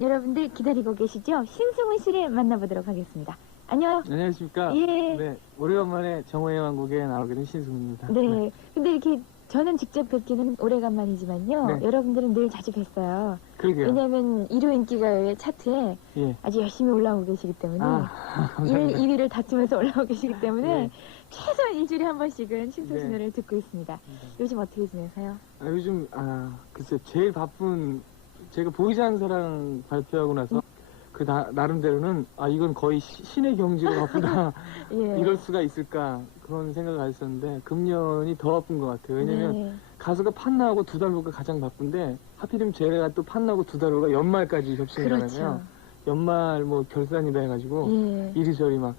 여러분들 기다리고 계시죠? 신승훈 씨를 만나보도록 하겠습니다. 안녕. 안녕하십니까. 예. 네, 오래간만에 정호의 왕국에 나오게 된 신승훈입니다. 네. 근데 이렇게 저는 직접 뵙기는 오래간만이지만요. 네. 여러분들은 늘 자주 뵀어요. 그러게요. 왜냐하면 1호 인기가요의 차트에 예. 아주 열심히 올라오고 계시기 때문에 아, 1, 감사합니다. 2위를 다투면서 올라오고 계시기 때문에 네. 최소한 일주일에 한 번씩은 신승훈 씨 네. 노래를 듣고 있습니다. 요즘 어떻게 지내세요? 아, 요즘, 아, 글쎄, 제일 바쁜, 제가 보이지 않는 사랑 발표하고 나서, 그, 나, 나름대로는, 아, 이건 거의 시- 신의 경지로 바쁘다. 예. 이럴 수가 있을까. 그런 생각을 가졌었는데, 금년이 더 바쁜 것 같아요. 왜냐면, 네. 가수가 판 나오고 두 달 후가 가장 바쁜데, 하필이면 제가 또 판 나오고 두 달 후가 연말까지 겹치잖아요. 그렇죠. 연말 뭐 결산이다 해가지고, 예. 이리저리 막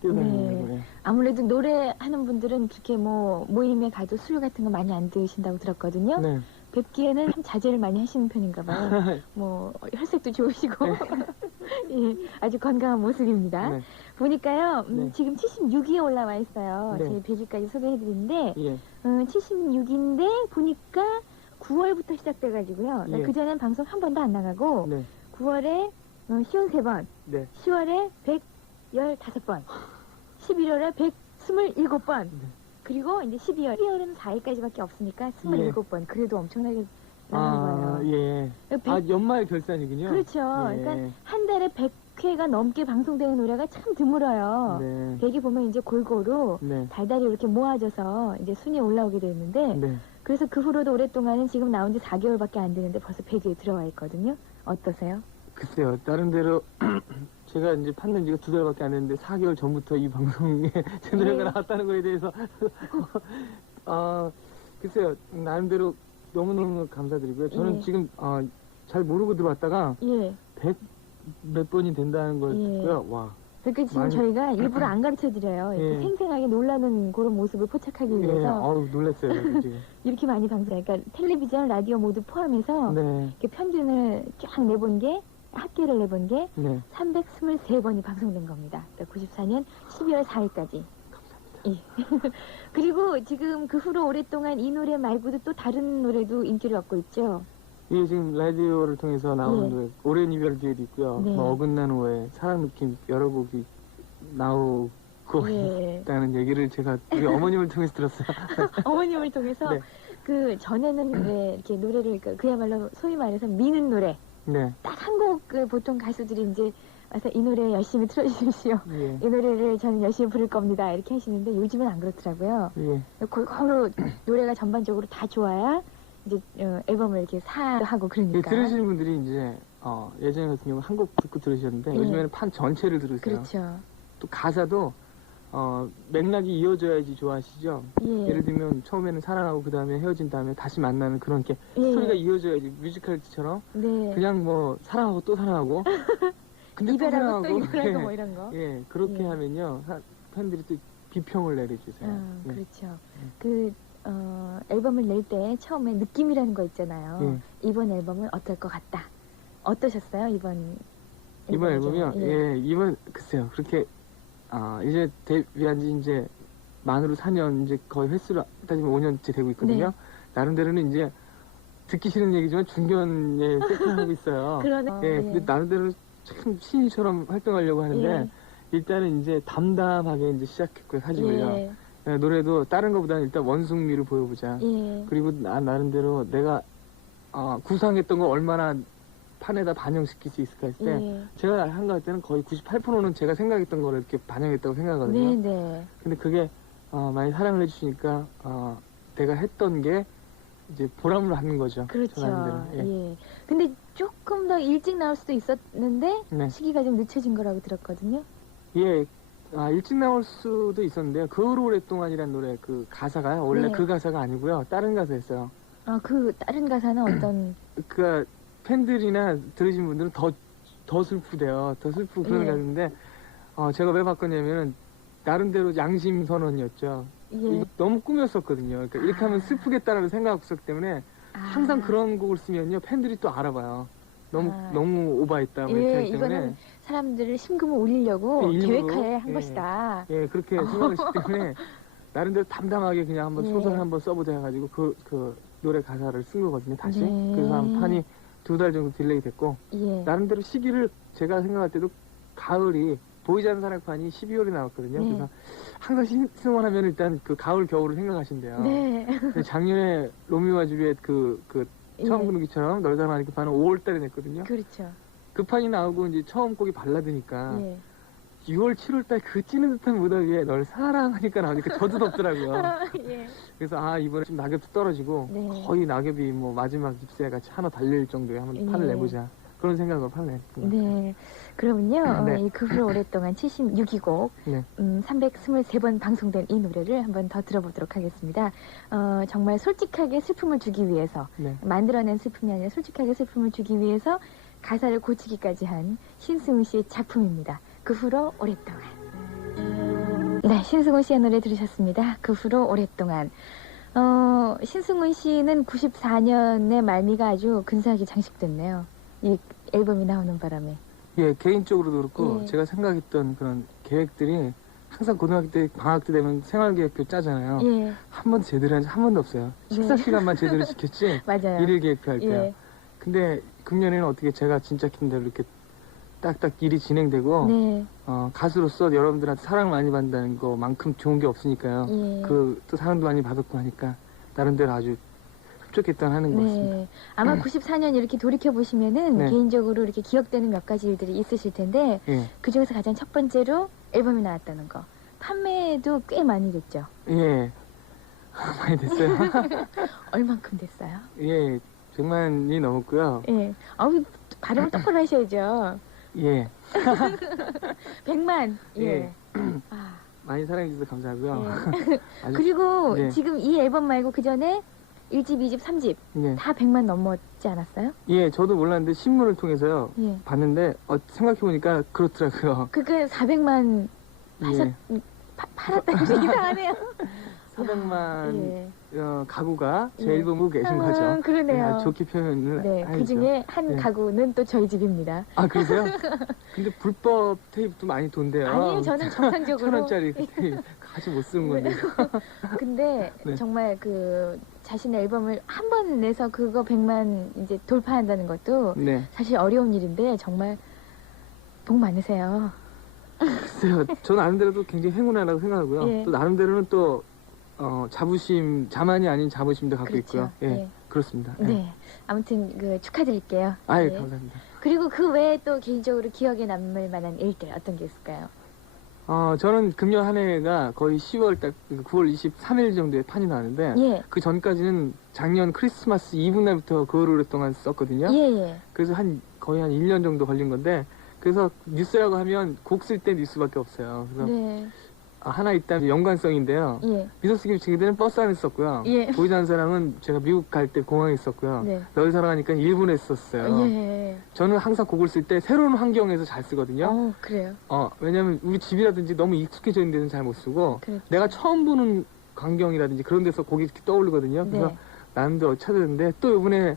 뛰어다니는 네. 거예요. 아무래도 노래하는 분들은 그렇게 뭐 모임에 가도 술 같은 거 많이 안 드신다고 들었거든요. 네. 뵙기에는 참 자제를 많이 하시는 편인가 봐요. 뭐 혈색도 좋으시고 예, 아주 건강한 모습입니다. 네. 보니까요 음, 네. 지금 76위에 올라와 있어요. 네. 제 100위까지 소개해드리는데 예. 음, 76인데 보니까 9월부터 시작돼가지고요. 예. 그 전엔 방송 한 번도 안 나가고 네. 9월에 어, 53번, 네. 10월에 115번, 11월에 127번, 네. 그리고 이제 12월, 12월은 4일까지밖에 없으니까 27번. 그래도 엄청나게 나가는 아, 거예요. 예. 백- 아, 연말 결산이군요. 그렇죠. 예. 그러니까 한 달에 100회가 넘게 방송되는 노래가 참 드물어요. 네. 대기 보면 이제 골고루 네. 달달이 이렇게 모아져서 이제 순위에 올라오게 되는데 네. 그래서 그 후로도 오랫동안은 지금 나온 지 4개월밖에 안 되는데 벌써 100위에 들어와 있거든요. 어떠세요? 글쎄요. 다른 데로 제가 이제 팠는 지가 두 달밖에 안 됐는데 4개월 전부터 이 방송에 제 노래가 네. 나왔다는 거에 대해서 아, 글쎄요. 나름대로 너무너무 감사드리고요. 저는 예. 지금 아, 잘 모르고 들어왔다가 예. 100몇 번이 된다는 걸 예. 듣고요. 와. 그러니까 지금 많이- 저희가 일부러 안 가르쳐 드려요. 이렇게 예. 생생하게 놀라는 그런 모습을 포착하기 예. 위해서 어우, 놀랐어요. 지금. 이렇게 많이 방송, 그러니까 텔레비전, 라디오 모두 포함해서 네. 이렇게 편준을 쫙 내본 게 합계를 내본 게 네. 323번이 방송된 겁니다. 그러니까 94년 12월 4일까지. 예. 그리고 지금 그 후로 오랫동안 이 노래 말고도 또 다른 노래도 인기를 얻고 있죠. 이게 지금 라디오를 통해서 나오는 네. 노래 오랜 이별 뒤에도 있고요. 네. 뭐 어긋난 후에 사랑 느낌 여러 곡이 나오고 예. 있다는 얘기를 제가 우리 어머님을 통해서 들었어요. 어머님을 통해서 네. 그 전에는 왜 이렇게 노래를 그- 그야말로 소위 말해서 미는 노래 네. 딱 한 곡을 보통 가수들이 이제 와서 이 노래 열심히 틀어주십시오. 예. 이 노래를 저는 열심히 부를 겁니다. 이렇게 하시는데 요즘은 안 그렇더라고요. 예. 골고루 노래가 전반적으로 다 좋아야 이제 어, 앨범을 이렇게 사하고 예, 그러니까. 들으시는 분들이 이제 어, 예전 같은 경우 한 곡 듣고 들으셨는데 예. 요즘에는 판 전체를 들으세요. 그렇죠. 또 가사도 어, 맥락이 이어져야지 좋아하시죠. 예. 예를 들면 처음에는 사랑하고 그 다음에 헤어진 다음에 다시 만나는 그런 게 예. 스토리가 이어져야지 뮤지컬처럼 네. 그냥 뭐 사랑하고 또 사랑하고 근데 또 이별하고 또 사랑하고 이별하고 예. 뭐 이런 거. 예, 그렇게 예. 하면요. 사- 팬들이 또 비평을 내려주세요. 어, 예. 그렇죠. 그 어, 앨범을 낼 때 처음에 느낌이라는 거 있잖아요. 예. 이번 앨범은 어떨 것 같다. 어떠셨어요 이번? 이번 앨범이? 앨범이요? 예. 이번, 글쎄요. 그렇게, 아, 이제 데뷔한 지 이제 만으로 4년, 이제 거의 횟수로 따지면 5년째 되고 있거든요. 네. 나름대로는 이제 듣기 싫은 얘기지만 중견에 세팅하고 있어요. 그러네. 예, 근데 나름대로 참 신인처럼 활동하려고 하는데, 예. 일단은 이제 담담하게 이제 시작했고요, 사직을요. 예. 예, 노래도 다른 것보다는 일단 원숭미를 보여보자. 예. 그리고 나 나름대로 내가 어, 구상했던 거 얼마나 판에다 반영시킬 수 있을까 했을 때 예. 제가 한거 할 때는 거의 98%는 제가 생각했던 거를 이렇게 반영했다고 생각하거든요. 네, 네. 근데 그게 어, 많이 사랑을 해주시니까 어, 내가 했던 게 이제 보람을 받는 거죠. 저 그렇죠. 예. 예. 근데 조금 더 일찍 나올 수도 있었는데 네. 시기가 좀 늦춰진 거라고 들었거든요. 예. 아, 일찍 나올 수도 있었는데요. 그 후로 오랫동안이란 노래 그 가사가 원래 네. 그 가사가 아니고요. 다른 가사였어요. 아, 그 다른 가사는 어떤 그니까 팬들이나 들으신 분들은 더, 더 슬프대요. 더 슬프고 그런 예. 가사인데, 어, 제가 왜 바꿨냐면은, 나름대로 양심 선언이었죠. 예. 이거 너무 꾸몄었거든요. 그러니까 이렇게 하면 슬프겠다라는 생각이 없었기 때문에, 아. 항상 그런 곡을 쓰면요, 팬들이 또 알아봐요. 너무, 아. 너무 오바했다, 뭐 예, 이렇게 하기 때문에. 이거는 사람들을 심금을 올리려고 예, 일부러, 계획하에 한 예. 것이다. 예, 그렇게 생각했기 때문에, 나름대로 담담하게 그냥 한번 예. 소설 한번 써보자 해가지고, 그, 그, 노래 가사를 쓴 거거든요, 다시. 네. 그래서 한 판이 두 달 정도 딜레이 됐고 예. 나름대로 시기를 제가 생각할 때도 가을이 보이지 않는 사랑판이 12월에 나왔거든요. 네. 그래서 항상 신승원 하면 일단 그 가을 겨울을 생각하신대요. 네. 작년에 로미오와 주리엣 그, 그 처음 예. 분위기처럼 널 사랑하니 그 판은 5월달에 냈거든요. 그렇죠. 그 판이 나오고 이제 처음 곡이 발라드니까 예. 6월 7월달 그 찌는 듯한 무더 위에 널 사랑하니까 나오니까 더도 덥더라고요. 예. 그래서 아 이번에 좀 낙엽도 떨어지고 네. 거의 낙엽이 뭐 마지막 잎새 같이 하나 달릴 정도의 한번 예. 판을 내보자 그런 생각으로 판을 냈습니다. 네. 그러면요, 네. 어, 이그 후로 오랫동안 76위 곡, 네. 음, 323번 방송된 이 노래를 한번 더 들어보도록 하겠습니다. 어, 정말 솔직하게 슬픔을 주기 위해서, 네. 만들어낸 슬픔이 아니라 솔직하게 슬픔을 주기 위해서 가사를 고치기까지 한 신승훈 씨의 작품입니다. 그 후로 오랫동안. 네, 신승훈 씨의 노래 들으셨습니다. 그 후로 오랫동안. 어, 신승훈 씨는 94년에 말미가 아주 근사하게 장식됐네요. 이 앨범이 나오는 바람에. 예, 개인적으로도 그렇고 예. 제가 생각했던 그런 계획들이 항상 고등학교 때 방학 때 되면 생활계획표 짜잖아요. 예, 한 번도 제대로 한적한 번도 없어요. 식사 네. 시간만 제대로 지켰지 맞아요. 일일 계획표 할 때요. 예, 근데 금년에는 어떻게 제가 진짜 킨대로 이렇게 딱딱 일이 진행되고 네, 어, 가수로서 여러분들한테 사랑 많이 받는다는 거만큼 좋은 게 없으니까요. 예. 그 또 사랑도 많이 받았고 하니까 나름대로 아주 흡족했던 하는 것 같습니다. 네. 아마 94년 이렇게 돌이켜 보시면은 네. 개인적으로 이렇게 기억되는 몇 가지 일들이 있으실 텐데 예, 그 중에서 가장 첫 번째로 앨범이 나왔다는 거. 판매도 꽤 많이 됐죠. 예. 많이 됐어요. 얼만큼 됐어요? 예, 100만이 넘었고요. 예. 아우 발음 똑바로 하셔야죠. 예, 100만. 예. 예. 아, 많이 사랑해주셔서 감사하고요. 예. 아주, 그리고 네. 지금 이 앨범 말고 그 전에 1집, 2집, 3집 예. 다 100만 넘었지 않았어요? 예, 저도 몰랐는데 신문을 통해서요. 예. 봤는데 어, 생각해보니까 그렇더라고요. 그게 400만 파셨, 예, 파, 팔았다는 게 이상하네요. 400만 예. 어, 가구가 제 예. 보고 계신 아, 거죠. 네, 그러네요. 아주 좋게 표현을 네, 하죠. 그 중에 한 네. 가구는 또 저희 집입니다. 아 그러세요? 근데 불법 테이프도 많이 돈대요. 아니에요, 저는 정상적으로. 천 원짜리 그 테이프 아주 못 쓰는 건데. 근데 네. 정말 그 자신의 앨범을 한 번 내서 그거 100만 이제 돌파한다는 것도 네, 사실 어려운 일인데 정말 복 많으세요. 글쎄요. 저 나름대로도 굉장히 행운하다고 생각하고요. 예. 또 나름대로는 또 어, 자부심, 자만이 아닌 자부심도 갖고 그렇죠. 있고요. 예, 네. 그렇습니다. 예. 네. 아무튼 그 축하드릴게요. 아유 네. 감사합니다. 그리고 그 외에 또 개인적으로 기억에 남을 만한 일들 어떤 게 있을까요? 어, 저는 금년 한 해가 거의 10월 딱 9월 23일 정도에 판이 나왔는데 예. 그 전까지는 작년 크리스마스 이브 날부터 그 오랫동안 썼거든요. 예, 예. 그래서 한 거의 한 1년 정도 걸린 건데 그래서 뉴스라고 하면 곡 쓸 때 뉴스밖에 없어요. 그래서 네. 아, 하나 있다면 연관성인데요. 예. 미소스기 친구들은 버스 안에 썼고요. 예. 보이지 않는 사람은 제가 미국 갈 때 공항에 있었고요. 네. 널 사랑하니까 일본에 썼어요. 예. 저는 항상 곡을 쓸 때 새로운 환경에서 잘 쓰거든요. 어, 그래요. 어, 왜냐면 우리 집이라든지 너무 익숙해져 있는 데는 잘 못 쓰고 그렇죠. 내가 처음 보는 광경이라든지 그런 데서 곡이 이렇게 떠오르거든요. 그래서 네. 나름대로 찾았는데 또 이번에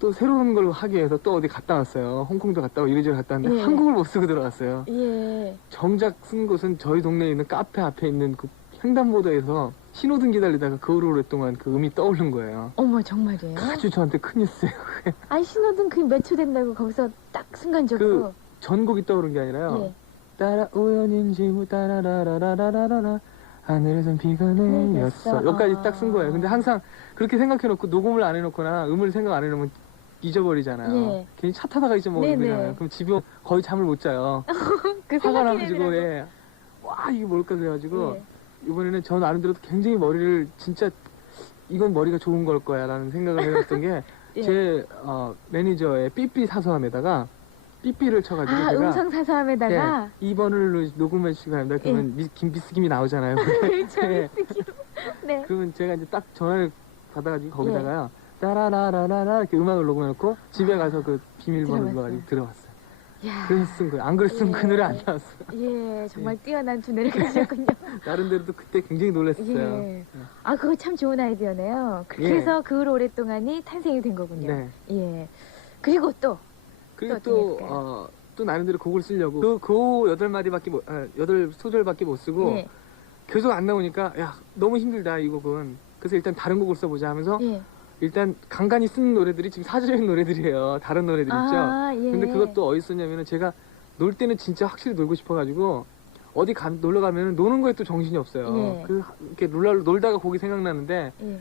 또 새로운 걸 하기 위해서 또 어디 갔다 왔어요. 홍콩도 갔다 오고 이리저리 갔다 왔는데 예. 한국을 못 쓰고 들어갔어요. 예. 정작 쓴 곳은 저희 동네에 있는 카페 앞에 있는 그 횡단보도에서 신호등 기다리다가 그 오랫동안 그 음이 떠오른 거예요. 어머, 정말이에요? 아주 저한테 큰 뉴스예요. 아니, 신호등 그게 몇초 된다고 거기서 딱 순간적으로. 전곡이 떠오른 게 아니라요. 예. 따라 우연인지 뭐 따라라라라라라라 하늘에선 비가 내렸어 내렸어. 여기까지 아. 딱쓴 거예요 근데 항상 그렇게 생각해놓고 녹음을 안 해놓거나 음을 생각 안 해놓으면 잊어버리잖아요 예. 괜히 차 타다가 잊어먹는 네 네. 거잖아요 그럼 집에 거의 잠을 못 자요 그 화가 생각이 나가지고. 예. 와 이게 뭘까 그래가지고 예. 이번에는 저 나름대로 굉장히 머리를 진짜 이건 머리가 좋은 걸 거야 라는 생각을 해봤던 게 예. 제 어, 매니저의 삐삐 사서함에다가 삐삐를 쳐가지고 아, 제가 음성 사서함에다가. 예, 2번을 녹음해 주시기 바랍니다. 그러면 미- 김비스김이 나오잖아요. 그렇죠. 예, 네. 그러면 제가 이제 딱 전화를 받아가지고 거기다가요. 따라라라라라 이렇게 음악을 녹음해놓고 집에 가서 그 비밀번호 들어봤어요. 눌러가지고 들어왔어요. 야. 그래서 쓴 거예요. 안 그랬으면 그 예. 노래 안 나왔어요. 예, 정말 뛰어난 두뇌를 가지셨군요. 나름대로도 그때 굉장히 놀랐어요. 예. 아, 그거 참 좋은 아이디어네요. 그렇게 예. 해서 그 후로 오랫동안이 탄생이 된 거군요. 네. 예. 그리고 또, 그리고 또 또, 어떤 게 있을까요? 어, 또 나름대로 곡을 쓰려고 그, 그 여덟 마디밖에 못, 아, 여덟 소절밖에 못 쓰고 예, 계속 안 나오니까 야 너무 힘들다 이 곡은. 그래서 일단 다른 곡을 써보자 하면서 예, 일단 간간히 쓰는 노래들이 지금 사전적인 노래들이에요. 다른 노래들 있죠. 아, 예. 근데 그것도 어디 있었냐면은 제가 놀 때는 진짜 확실히 놀고 싶어가지고 어디 가, 놀러 가면은 노는 거에 또 정신이 없어요. 예. 그 이렇게 놀라, 놀다가 곡이 생각나는데 예.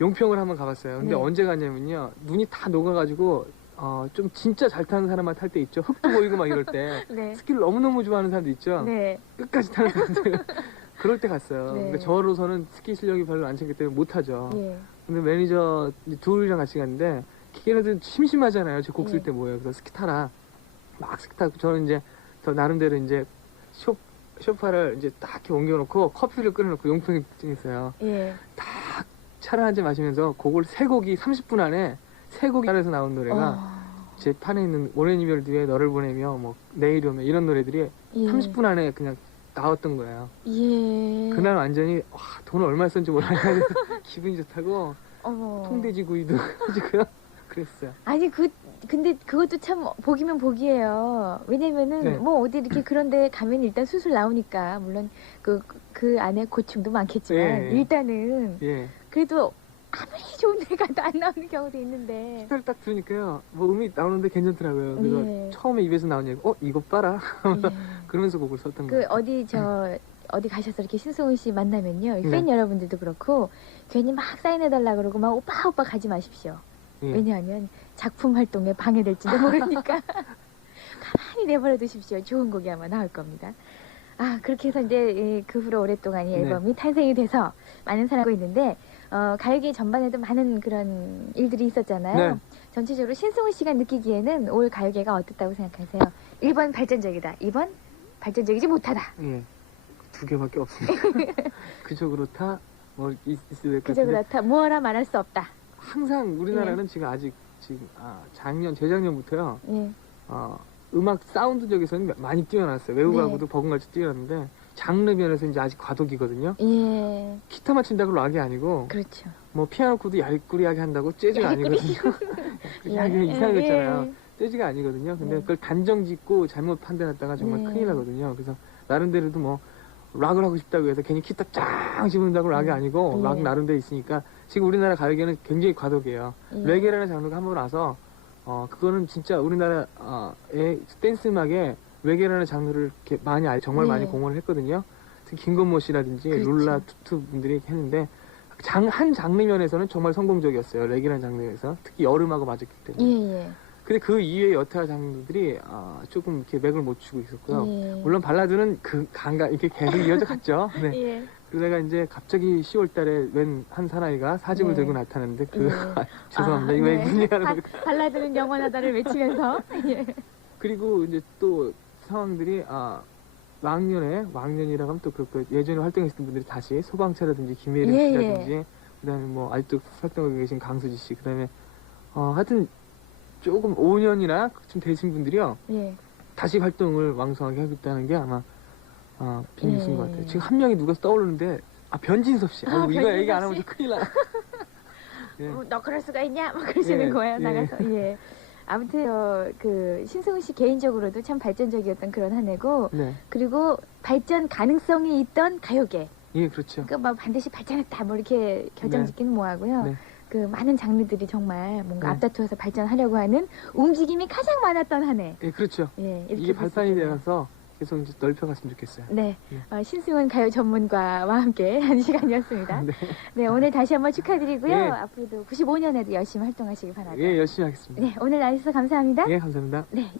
용평을 한번 가봤어요. 근데 네. 언제 갔냐면요. 눈이 다 녹아가지고 어, 좀 진짜 잘 타는 사람만 탈 때 있죠. 흙도 보이고 막 이럴 때 네. 스키를 너무너무 좋아하는 사람도 있죠. 네. 끝까지 타는 사람들. 그럴 때 갔어요. 네. 근데 저로서는 스키 실력이 별로 안 챙기 때문에 못 타죠. 예. 근데 매니저 둘이랑 같이 갔는데 걔네들 심심하잖아요. 제 곡쓸 예. 때 뭐예요. 그래서 스키 타라. 막 스키 타고 저는 이제 저 나름대로 이제 쇼 쇼파를 이제 딱 이렇게 옮겨놓고 커피를 끓여놓고 용평에 있어요. 예. 딱 차를 한 잔 마시면서 곡을 세 곡이 30분 안에 세 곡이 안에서 나온 노래가 어, 제 판에 있는 오랜 이별 뒤에 너를 보내며 뭐 내일 오면 이런 노래들이 예. 30분 안에 그냥 나왔던 거예요. 예. 그날 완전히 와, 돈을 얼마 썼는지 몰라요. 기분이 좋다고 어머. 통돼지 구이도 해주고요. 그랬어요. 아니 그 근데 그것도 참 복이면 복이에요. 왜냐면은 네. 뭐 어디 이렇게 그런데 가면 일단 수술 나오니까 물론 그 그 안에 고충도 많겠지만 예. 일단은 예. 그래도 아무리 좋은 데 가도 안 나오는 경우도 있는데. 스펠 딱 들으니까요. 뭐 음이 나오는데 괜찮더라고요. 그래서 예. 처음에 입에서 얘기, 어 이거 봐라. 예. 그러면서 곡을 썼던 그 거예요. 어디 저 어디 가셔서 이렇게 신승훈 씨 만나면요 팬 네. 여러분들도 그렇고 괜히 막 사인해달라 그러고 막 오빠 오빠 가지 마십시오. 예. 왜냐하면 작품 활동에 방해될지도 모르니까 가만히 내버려 두십시오. 좋은 곡이 아마 나올 겁니다. 아 그렇게 해서 이제 예, 그 후로 오랫동안 이 네. 앨범이 탄생이 돼서 많은 사랑하고 있는데 어, 가요계 전반에도 많은 그런 일들이 있었잖아요. 네. 전체적으로 신승훈 씨가 느끼기에는 올 가요계가 어떻다고 생각하세요? 1번 발전적이다. 2번 발전적이지 못하다. 예. 두 개밖에 없습니다. 그저 그렇다. 뭐 있- 있을 것 그저 같은데 그렇다. 뭐라 말할 수 없다. 항상 우리나라는 지금 아직 지금 아, 작년 재작년부터요. 예. 어, 음악 사운드적에서는 많이 뛰어났어요. 외국하고도 네. 버금같이 뛰어났는데 장르 면에서 이제 아직 과도기거든요. 예. 기타만 친다고 락이 아니고 그렇죠. 뭐 피아노 코드 얄꾸리하게 한다고 재즈가. 아니거든요. 예. 있잖아요. 예. 재즈가 아니거든요. 근데 네. 그걸 단정 짓고 잘못 판단했다가 정말 네. 큰일 나거든요. 그래서 나름대로도 뭐 락을 하고 싶다고 해서 괜히 기타 짱 집어넣는다고 락이 네. 아니고 네. 락 나름대로 있으니까 지금 우리나라 가요계는 굉장히 과도기예요. 예. 레게라는 장르가 한번 와서 어 그거는 진짜 우리나라의 댄스 음악에 레게라는 장르를 이렇게 많이 알- 정말 네. 많이 공헌을 했거든요. 특히 김건모 씨라든지 그렇죠. 룰라 투투 분들이 했는데 장, 한 장르 면에서는 정말 성공적이었어요. 레게라는 장르에서 특히 여름하고 맞았기 때문에. 예, 예. 근데 그 이외의 여타 장르들이 아, 조금 이렇게 맥을 못 추고 있었고요. 예. 물론 발라드는 그 강가 이렇게 계속 이어져 갔죠. 네. 예. 그래서 내가 이제 갑자기 10월 달에 웬 한 사나이가 사집을 네. 들고 나타났는데 그 예. 아, 죄송합니다. 아, 이거 왜 네. 얘기하는 발-? 발라드는 영원하다를 외치면서 예. 그리고 이제 또 상황들이 아 왕년에 왕년이라고 하면 또그 예전에 활동했던 분들이 다시 소방차라든지 김혜림 예, 씨라든지 그다음에 뭐 아직도 활동하고 계신 강수지 씨 그다음에 어 하여튼 조금 5년이나 좀 되신 분들이요 예. 다시 활동을 왕성하게 하겠다는 게 아마 어, 비밀인 예. 것 같아요. 지금 한 명이 누가 떠오르는데 아 변진섭 씨. 아, 아이고, 이거 얘기 안 하면 큰일 나. 예. 어, 너 그럴 수가 있냐? 막 그러시는 예, 거예요 예. 나가서. 예. 아무튼 어, 그 신승훈 씨 개인적으로도 참 발전적이었던 그런 한 해고 네, 그리고 발전 가능성이 있던 가요계. 예, 그렇죠. 그러니까 막 반드시 발전했다 뭐 이렇게 결정짓기는 뭐하고요. 네. 그 많은 장르들이 정말 뭔가 네. 앞다투어서 발전하려고 하는 움직임이 가장 많았던 한 해. 예, 그렇죠. 예, 이렇게 이게 발산이. 되어서 계속 이제 넓혀갔으면 좋겠어요. 네, 예. 어, 신승훈 가요 전문가와 함께 한 시간이었습니다. 네, 네, 오늘 다시 한번 축하드리고요. 예. 앞으로도 95년에도 열심히 활동하시기 바랍니다. 예, 열심히 하겠습니다. 네, 오늘 나와주셔서 감사합니다. 예, 감사합니다. 네,